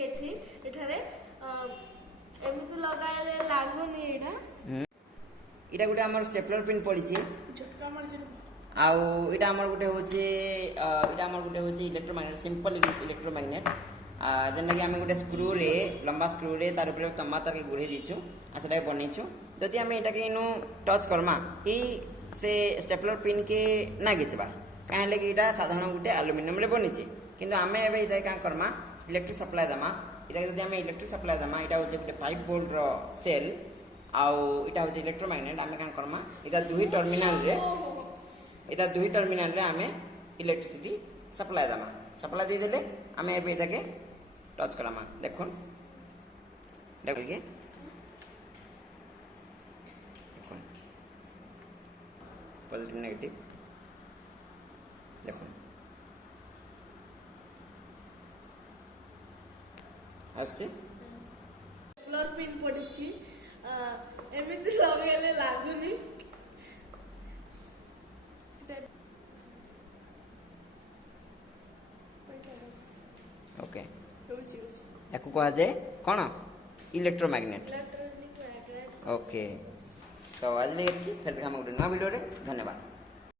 ଏଠି ଏଠାରେ ଏମିତି ଲଗାଇଲେ ଲାଗୁନି ଏଇଟା। ଏଇଟା ଗୋଟେ ଆମର ଷ୍ଟେପଲର ପିନ୍ ପଡ଼ିଛି। ଆଉ ଏଇଟା ଆମର ଗୋଟେ ହଉଛି ଇଲେକ୍ଟ୍ରୋମାଗ୍ନେଟ सिंपल इलेक्ट्रोमैग्नेट जेनटाकि आम गोटे स्क्रूरे लंबा स्क्रूरे तार उपरे तमा तार गुड़े दीचु आ से बनईचु जदि आम यहाँ इनु टच करमा ई से स्टेपलर पिन के ना घिचवा कहीं कि यहाँ साधारण गोटे आलुमिनियम बनी किंतु आम ए क्या करमा इलेक्ट्रिक सप्लाई देमा यहाँ जब आम इलेक्ट्रिक सप्लाई देमा यहाँ हूँ गोटे 5 वोल्ट सेल आउ यहाँ हूँ इलेक्ट्रोमैग्नेट आम क्या करमा यहाँ दुई टर्मिनाल आम इलेक्ट्रिसिटी सप्लाई देमा सप्लाई देदेले आम ए टच करमा देखो देखिए पॉजिटिव नेगेटिव देखो आसছে फ्लोर पिन पड़िछि एमिति लगेले लागुनी ओके याकू कहा जाए कौन इलेक्ट्रोमैग्नेट ओके तो आज फिर देखा गोटे नया वीडियो धन्यवाद।